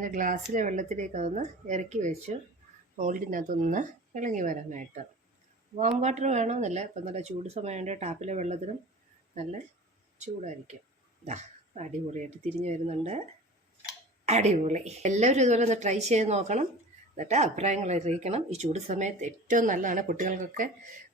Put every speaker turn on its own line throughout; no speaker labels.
ഇങ്ങനെ ഗ്ലാസ്സിലെ വെള്ളത്തിലേക്ക് അതൊന്ന് ഇറക്കി വെച്ച്. മോൾഡിനകത്തൊന്ന് ഇളങ്ങി വരാനായിട്ട്. വാം വാട്ടർ വേണമെന്നില്ല ഇപ്പം നല്ല ചൂട് സമയമുണ്ട് ടാപ്പിലെ വെള്ളത്തിനും നല്ല ചൂടായിരിക്കും. ഇതാ അടിപൊളിയായിട്ട് തിരിഞ്ഞു വരുന്നുണ്ട്. അടിപൊളി. എല്ലാവരും ഇതുപോലെ ഒന്ന് ട്രൈ ചെയ്ത് നോക്കണം. എന്നിട്ട് അഭിപ്രായങ്ങൾ അറിയിക്കണം. ഈ ചൂട് സമയത്ത് ഏറ്റവും നല്ലതാണ് കുട്ടികൾക്കൊക്കെ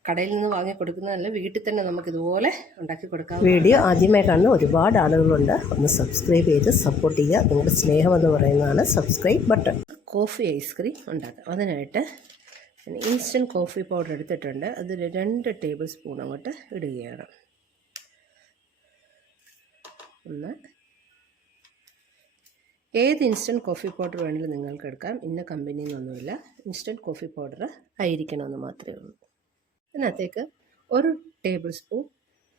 കടയിൽ നിന്ന് വാങ്ങി കൊടുക്കുന്നതല്ല വീട്ടിൽ തന്നെ നമുക്ക് ഇതുപോലെ ഉണ്ടാക്കി കൊടുക്കാം. വീഡിയോ ആദ്യമായി കാണുന്ന ഒരുപാട് ആളുകളുണ്ട്. ഒന്ന് സബ്സ്ക്രൈബ് ചെയ്ത് സപ്പോർട്ട് ചെയ്യുക. നിങ്ങളുടെ സ്നേഹം എന്ന് പറയുന്നതാണ് സബ്സ്ക്രൈബ് ബട്ടൺ കോഫി ഐസ്ക്രീം ഉണ്ടാക്കാം. അതിനായിട്ട് ഇൻസ്റ്റന്റ് കോഫി പൗഡർ എടുത്തിട്ടുണ്ട്. അതിൽ രണ്ട് ടേബിൾ സ്പൂൺ അങ്ങോട്ട് ഇടുകയാണ്. ഒന്ന് ഏത് ഇൻസ്റ്റന്റ് കോഫി പൗഡർ വേണമെങ്കിലും നിങ്ങൾക്ക് എടുക്കാം. ഇന്ന കമ്പനിയിൽ നിന്നൊന്നുമില്ല ഇൻസ്റ്റന്റ് കോഫി പൗഡർ ആയിരിക്കണമെന്ന് മാത്രമേ ഉള്ളൂ. അതിനകത്തേക്ക് ഒരു ടേബിൾ സ്പൂൺ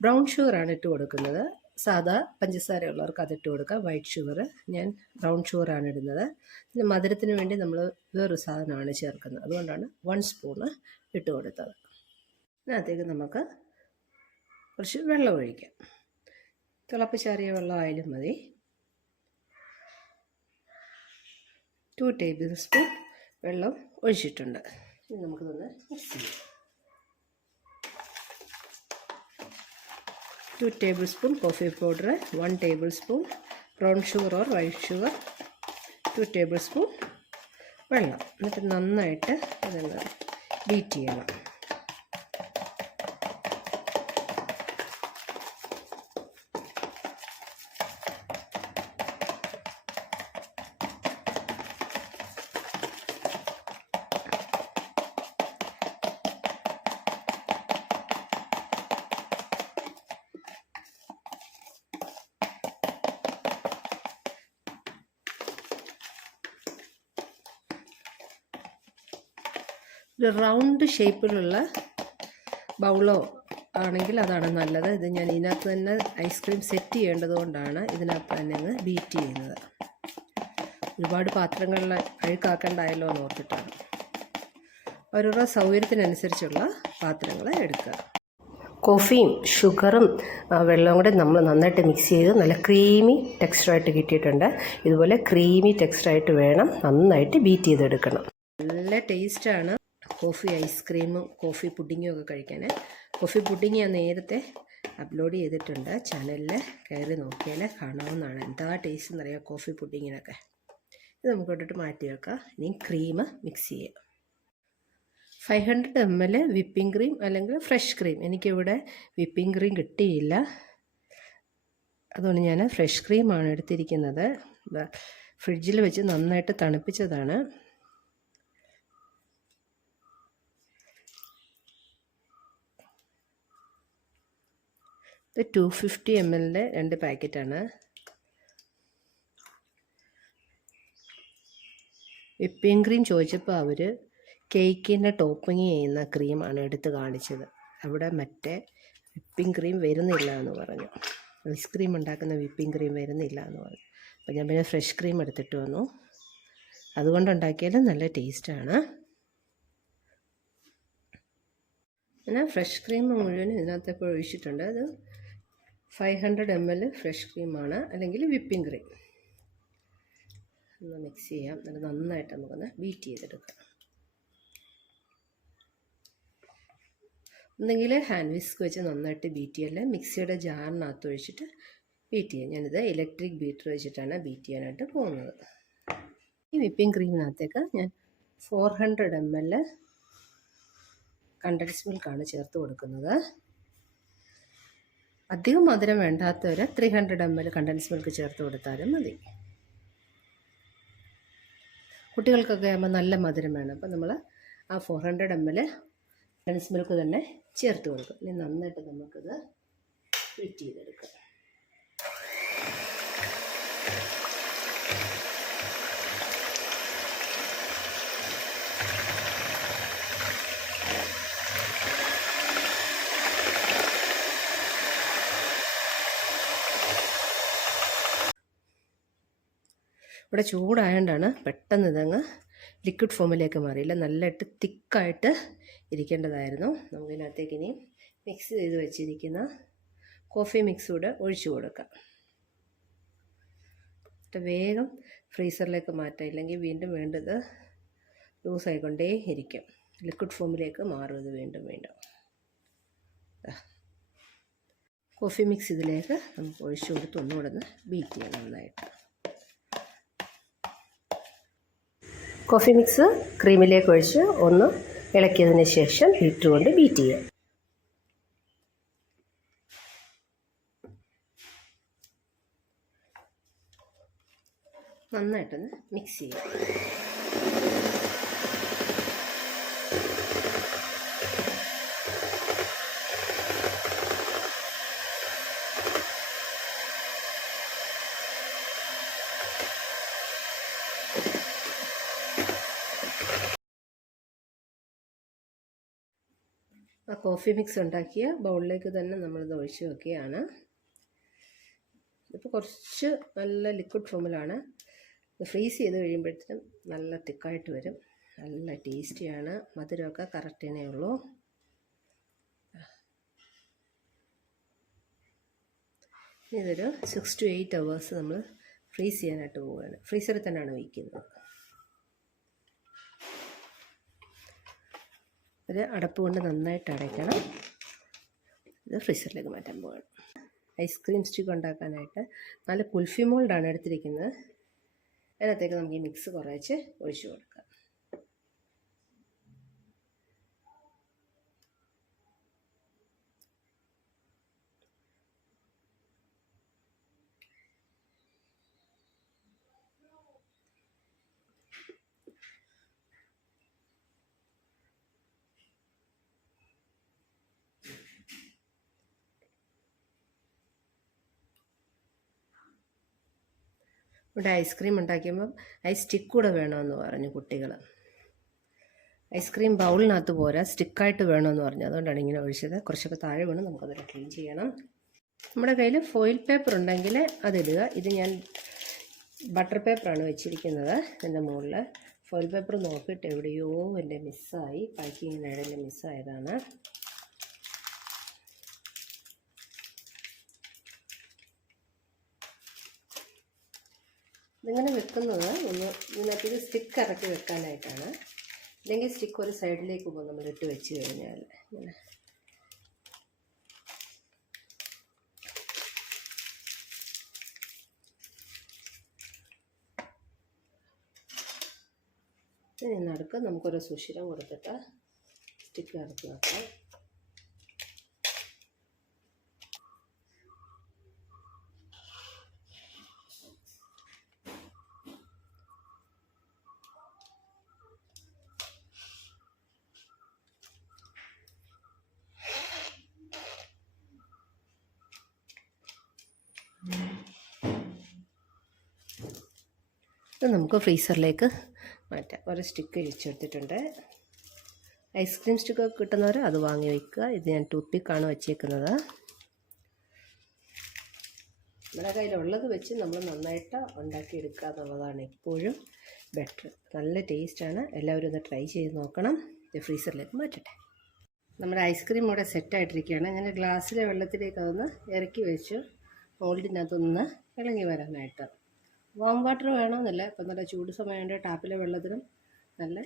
ബ്രൗൺ ഷുഗറാണ് ഇട്ട് കൊടുക്കുന്നത്. സാധാ പഞ്ചസാര ഉള്ളവർക്ക് അതിട്ട് കൊടുക്കാം. White sugar. ഞാൻ ബ്രൗൺ ഷുഗറാണ് ഇടുന്നത്. പിന്നെ മധുരത്തിന് വേണ്ടി നമ്മൾ വേറൊരു സാധനമാണ് ചേർക്കുന്നത്. അതുകൊണ്ടാണ് വൺ സ്പൂണ് ഇട്ട് കൊടുത്തത്. അതിനകത്തേക്ക് നമുക്ക് കുറച്ച് വെള്ളം ഒഴിക്കാം. തിളപ്പിച്ചാറിയ വെള്ളമായാലും മതി. ടു ടേബിൾ സ്പൂൺ വെള്ളം ഒഴിച്ചിട്ടുണ്ട്. ഇനി നമുക്കിതൊന്ന് മിക്സ് ചെയ്യാം. Two tablespoon coffee powder one tablespoon brown sugar or white sugar two tablespoon വെള്ളം. എന്നിട്ട് നന്നായിട്ട് അതെല്ലാം ബീറ്റ് ചെയ്യണം. ഒരു റൗണ്ട് ഷേപ്പിലുള്ള ബൗളോ ആണെങ്കിൽ അതാണ് നല്ലത്. ഇത് ഞാൻ ഇതിനകത്ത് തന്നെ ഐസ്ക്രീം സെറ്റ് ചെയ്യേണ്ടത് കൊണ്ടാണ് ഇതിനകത്ത് തന്നെ അങ്ങ് ബീറ്റ് ചെയ്യുന്നത്. ഒരുപാട് പാത്രങ്ങളിൽ അഴുക്കാക്കണ്ടായല്ലോ എന്ന് ഓർത്തിട്ടാണ്. ഓരോരോ സൗകര്യത്തിനനുസരിച്ചുള്ള പാത്രങ്ങൾ എടുക്കുക. കോഫിയും ഷുഗറും വെള്ളവും കൂടെ നമ്മൾ നന്നായിട്ട് മിക്സ് ചെയ്ത് നല്ല ക്രീമി ടെക്സ്ചറായിട്ട് കിട്ടിയിട്ടുണ്ട്. ഇതുപോലെ ക്രീമി ടെക്സ്ചറായിട്ട് വേണം നന്നായിട്ട് ബീറ്റ് ചെയ്തെടുക്കണം. നല്ല ടേസ്റ്റാണ് കോഫി ഐസ്ക്രീമും കോഫി പുഡിങ്ങും ഒക്കെ കഴിക്കാൻ. കോഫി പുഡിങ് ഞാൻ നേരത്തെ അപ്ലോഡ് ചെയ്തിട്ടുണ്ട്. ചാനലിൽ കയറി നോക്കിയാൽ കാണാവുന്നതാണ്. എന്താ ടേസ്റ്റ് എന്നറിയാം കോഫി പുഡിങ്ങിനൊക്കെ. ഇത് നമുക്ക് ഇട്ടിട്ട് മാറ്റി വെക്കാം. ഇനി ക്രീം മിക്സ് ചെയ്യാം. Five hundred M L whipping cream അല്ലെങ്കിൽ ഫ്രഷ് ക്രീം എനിക്കിവിടെ വിപ്പിംഗ് ക്രീം കിട്ടിയില്ല. അതുകൊണ്ട് ഞാൻ ഫ്രഷ് ക്രീമാണ് എടുത്തിരിക്കുന്നത്. ഫ്രിഡ്ജിൽ വെച്ച് നന്നായിട്ട് തണുപ്പിച്ചതാണ്. ഇത് ടു ഫിഫ്റ്റി എം എല്ലിന്റെ രണ്ട് പാക്കറ്റാണ്. വിപ്പിംഗ് ക്രീം ചോദിച്ചപ്പോൾ അവർ കേക്കിന്റെ ടോപ്പിങ് ചെയ്യുന്ന ക്രീമാണ് എടുത്ത് കാണിച്ചത്. അവിടെ മറ്റേ വിപ്പിംഗ് ക്രീം വരുന്നില്ല എന്ന് പറഞ്ഞു. ഐസ്ക്രീം ഉണ്ടാക്കുന്ന വിപ്പിംഗ് ക്രീം വരുന്നില്ല എന്ന് പറഞ്ഞു. അപ്പോൾ ഞാൻ പിന്നെ ഫ്രഷ് ക്രീം എടുത്തിട്ട് വന്നു. അതുകൊണ്ടുണ്ടാക്കിയാലും നല്ല ടേസ്റ്റാണ് പിന്നെ ഫ്രഷ് ക്രീം മുഴുവൻ ഇതിനകത്തൊക്കെ ഒഴിച്ചിട്ടുണ്ട്. അത് five hundred M L fresh ക്രീമാണ് അല്ലെങ്കിൽ വിപ്പിംഗ് ക്രീം. ഒന്ന് മിക്സ് ചെയ്യാം. നല്ല നന്നായിട്ട് നമുക്കൊന്ന് ബീറ്റ് ചെയ്തെടുക്കാം. ഒന്നെങ്കിൽ ഹാൻഡ് വിസ്ക് വെച്ച് നന്നായിട്ട് ബീറ്റ് ചെയ്യല്ല മിക്സിയുടെ ജാറിനകത്ത് ഒഴിച്ചിട്ട് ബീറ്റ് ചെയ്യാം. ഞാനിത് ഇലക്ട്രിക് ബീറ്റർ വെച്ചിട്ടാണ് ബീറ്റ് ചെയ്യാനായിട്ട് പോകുന്നത്. ഈ വിപ്പിംഗ് ക്രീമിനകത്തേക്ക് ഞാൻ four hundred M L condensed മിൽക്കാണ് ചേർത്ത് കൊടുക്കുന്നത്. അധികം മധുരം വേണ്ടാത്തവർ three hundred M L condensed milk ചേർത്ത് കൊടുത്താലും മതി. കുട്ടികൾക്കൊക്കെ ആകുമ്പോൾ നല്ല മധുരം വേണം. അപ്പോൾ നമ്മൾ ആ four hundred M L condensed milk തന്നെ ചേർത്ത് കൊടുക്കും. ഇനി നന്നായിട്ട് നമുക്കിത് ഫിറ്റ് ചെയ്തെടുക്കാം. ഇവിടെ ചൂടായതുകൊണ്ടാണ് പെട്ടെന്ന് ഇതങ്ങ് ലിക്വിഡ് ഫോമിലേക്ക് മാറിയില്ല. നല്ലതായിട്ട് തിക്കായിട്ട് ഇരിക്കേണ്ടതായിരുന്നു. നമുക്കിതിനകത്തേക്ക് ഇനി മിക്സ് ചെയ്ത് വെച്ചിരിക്കുന്ന കോഫി മിക്സ് കൂടെ ഒഴിച്ചു കൊടുക്കാം. വേഗം ഫ്രീസറിലേക്ക് മാറ്റാം. ഇല്ലെങ്കിൽ വീണ്ടും വേണ്ടത് ലൂസായിക്കൊണ്ടേ ഇരിക്കും. ലിക്വിഡ് ഫോമിലേക്ക് മാറും ഇത് വീണ്ടും വീണ്ടും. കോഫി മിക്സ് ഇതിലേക്ക് നമുക്ക് ഒഴിച്ചു കൊടുത്ത് ഒന്നുകൂടെ ഒന്ന് ബീറ്റ് ചെയ്യാം നന്നായിട്ട്. കോഫി മിക്സ് ക്രീമിലേക്ക് ഒഴിച്ച് ഒന്ന് ഇളക്കിയതിന് ശേഷം ബീറ്റർ കൊണ്ട് ബീറ്റ് ചെയ്യാം നന്നായിട്ടൊന്ന് മിക്സ് ചെയ്യാം കോഫി മിക്സ് ഉണ്ടാക്കിയ ബൗളിലേക്ക് തന്നെ നമ്മളിത് ഒഴിച്ച് വെക്കുകയാണ്. ഇപ്പോൾ കുറച്ച് നല്ല ലിക്വിഡ് ഫോമിലാണ് ഫ്രീസ് ചെയ്ത് കഴിയുമ്പോഴത്തേനും നല്ല തിക്കായിട്ട് വരും. നല്ല ടേസ്റ്റിയാണ് മധുരമൊക്കെ കറക്റ്റിനേ ഉള്ളൂ. ഇതൊരു സിക്സ് ടു എയ്റ്റ് അവേഴ്സ് നമ്മൾ ഫ്രീസ് ചെയ്യാനായിട്ട് പോവുകയാണ്. ഫ്രീസറിൽ തന്നെയാണ് വയ്ക്കുന്നത്. ഒരു അടപ്പ് കൊണ്ട് നന്നായിട്ട് അടയ്ക്കണം. ഇത് ഫ്രീസറിലേക്ക് മാറ്റാൻ പോകണം ഐസ്ക്രീം സ്റ്റിക്ക് ഉണ്ടാക്കാനായിട്ട് നല്ല കുൽഫി മോൾഡാണ് എടുത്തിരിക്കുന്നത്. അതിനകത്തേക്ക് നമുക്ക് ഈ മിക്സ് കുറേച്ച് ഒഴിച്ചു കൊടുക്കാം. ഇവിടെ ഐസ്ക്രീം ഉണ്ടാക്കിയപ്പം ഐസ് സ്റ്റിക്ക് കൂടെ വേണമെന്ന് പറഞ്ഞു കുട്ടികൾ ഐസ്ക്രീം ബൗളിനകത്ത് പോരാ സ്റ്റിക്കായിട്ട് വേണമെന്ന് പറഞ്ഞു. അതുകൊണ്ടാണ് ഇങ്ങനെ ഒഴിച്ചത്. കുറച്ചൊക്കെ താഴെ വീണ് നമുക്കതൊരു ക്ലീൻ ചെയ്യണം. നമ്മുടെ കയ്യിൽ ഫോയിൽ പേപ്പർ ഉണ്ടെങ്കിൽ അതിടുക. ഇത് ഞാൻ ബട്ടർ പേപ്പറാണ് വെച്ചിരിക്കുന്നത്. എന്റെ മുകളിൽ ഫോയിൽ പേപ്പർ നോക്കിയിട്ട് എവിടെയോ എന്റെ മിസ്സായി പാക്കിങ്ങിനിടയിൽ മിസ്സായതാണ്. ഇതിങ്ങനെ വെക്കുന്നത് ഒന്ന് ഇതിനകത്ത് ഇത് സ്റ്റിക്ക് ഇറക്കി വെക്കാനായിട്ടാണ്. അല്ലെങ്കിൽ സ്റ്റിക്ക് ഒരു സൈഡിലേക്ക് പോകും. നമ്മൾ ഇട്ട് വെച്ച് കഴിഞ്ഞാൽ. ഇങ്ങനെ. ഇനി നടുക്ക് നമുക്കൊരു സുഷിരം കൊടുത്തിട്ട് സ്റ്റിക്ക് ഇറക്കി വെക്കാം. നമുക്ക് ഫ്രീസറിലേക്ക് മാറ്റാം. ഒരു സ്റ്റിക്ക് ഇരിച്ചെടുത്തിട്ടുണ്ട്. ഐസ്ക്രീം സ്റ്റിക്കൊക്കെ കിട്ടുന്നവർ അത് വാങ്ങി വയ്ക്കുക ഇത് ഞാൻ ടൂത്ത് പിക്കാണ് വെച്ചേക്കുന്നത്. നമ്മുടെ കയ്യിലുള്ളത് വെച്ച് നമ്മൾ നന്നായിട്ട് ഉണ്ടാക്കിയെടുക്കുക എന്നുള്ളതാണ് എപ്പോഴും ബെറ്റർ നല്ല ടേസ്റ്റാണ് എല്ലാവരും ഒന്ന് ട്രൈ ചെയ്ത് നോക്കണം. ഇത് ഫ്രീസറിലേക്ക് മാറ്റട്ടെ. നമ്മുടെ ഐസ്ക്രീം ഇവിടെ സെറ്റായിട്ടിരിക്കുകയാണ് ഞാൻ ഗ്ലാസ്സിലെ വെള്ളത്തിലേക്ക് അതൊന്ന് ഇറക്കി വെച്ചു. മോൾഡിനകത്തൊന്ന് ഇളങ്ങി വരാനായിട്ട്. വാം വാട്ടർ വേണമെന്നില്ല. ഇപ്പം നല്ല ചൂട് സമയമുണ്ട് ടാപ്പിലെ വെള്ളത്തിനും നല്ല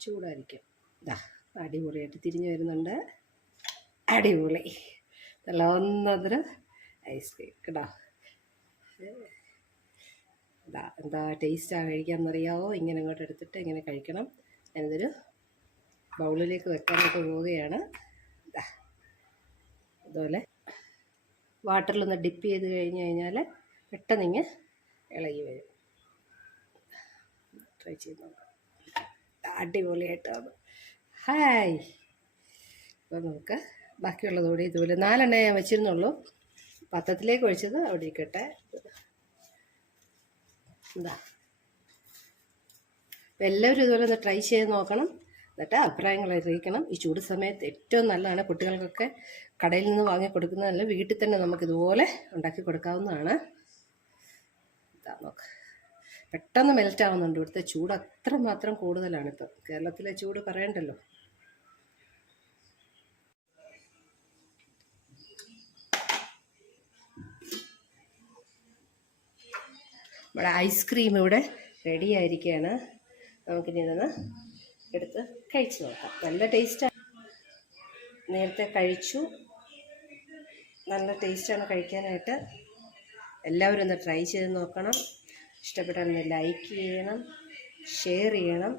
ചൂടായിരിക്കും. ഇതാ അടിപൊളിയായിട്ട് തിരിഞ്ഞു വരുന്നുണ്ട്. അടിപൊളി. നല്ല ഒന്നതിന് ഐസ്ക്രീം കേട്ടോ. ഇതാ എന്താ ടേസ്റ്റാണ് കഴിക്കാമെന്നറിയാവോ? ഇങ്ങനെ ഇങ്ങോട്ട് എടുത്തിട്ട് ഇങ്ങനെ കഴിക്കണം. ഞാനിതൊരു ബൗളിലേക്ക് വെക്കാനായിട്ട് പോവുകയാണ്. അതുപോലെ വാട്ടറിലൊന്ന് ഡിപ്പ് ചെയ്ത് കഴിഞ്ഞ് കഴിഞ്ഞാൽ പെട്ടെന്ന് ഇങ്ങ് ഇളകി വരും. ട്രൈ ചെയ്ത് നോക്കാം. അടിപൊളിയായിട്ടാണ്. ഹായ് അപ്പോൾ നമുക്ക് ബാക്കിയുള്ളത് കൂടി ഇതുപോലെ നാലെണ്ണ ഞാൻ വെച്ചിരുന്നുള്ളൂ. പത്രത്തിലേക്ക് ഒഴിച്ചത് അവിടെ ഇരിക്കട്ടെ. എന്താ അപ്പോൾ എല്ലാവരും ഇതുപോലെ ഒന്ന് ട്രൈ ചെയ്ത് നോക്കണം. എന്നിട്ട് അഭിപ്രായങ്ങൾ അറിയിക്കണം. ഈ ചൂട് സമയത്ത് ഏറ്റവും നല്ലതാണ് കുട്ടികൾക്കൊക്കെ കടയിൽ നിന്ന് വാങ്ങി കൊടുക്കുന്നതല്ല വീട്ടിൽ തന്നെ നമുക്ക് ഇതുപോലെ ഉണ്ടാക്കി കൊടുക്കാവുന്നതാണ്. ഇതാ നോക്ക് പെട്ടെന്ന് മെൽറ്റ് ആവുന്നുണ്ട്. ഇവിടുത്തെ ചൂട് അത്രമാത്രം കൂടുതലാണ് ഇപ്പം. കേരളത്തിലെ ചൂട് പറയണ്ടല്ലോ. നമ്മുടെ ഐസ്ക്രീം ഇവിടെ റെഡി ആയിരിക്കുകയാണ്. നമുക്കിനി ഇതൊന്ന് എടുത്ത് കഴിച്ചു നോക്കാം. നല്ല ടേസ്റ്റാണ് നേരത്തെ കഴിച്ചു. നല്ല ടേസ്റ്റാണ് കഴിക്കാനായിട്ട്. എല്ലാവരും ഒന്ന് ട്രൈ ചെയ്ത് നോക്കണം. ഇഷ്ടപ്പെട്ടാൽ ഒന്ന് ലൈക്ക് ചെയ്യണം ഷെയർ ചെയ്യണം.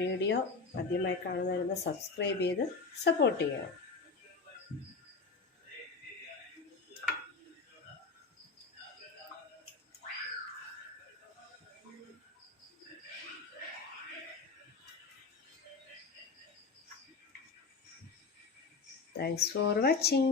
വീഡിയോ ആദ്യമായി കാണുന്നവരൊന്ന് സബ്സ്ക്രൈബ് ചെയ്ത് സപ്പോർട്ട് ചെയ്യണം. Thanks for watching.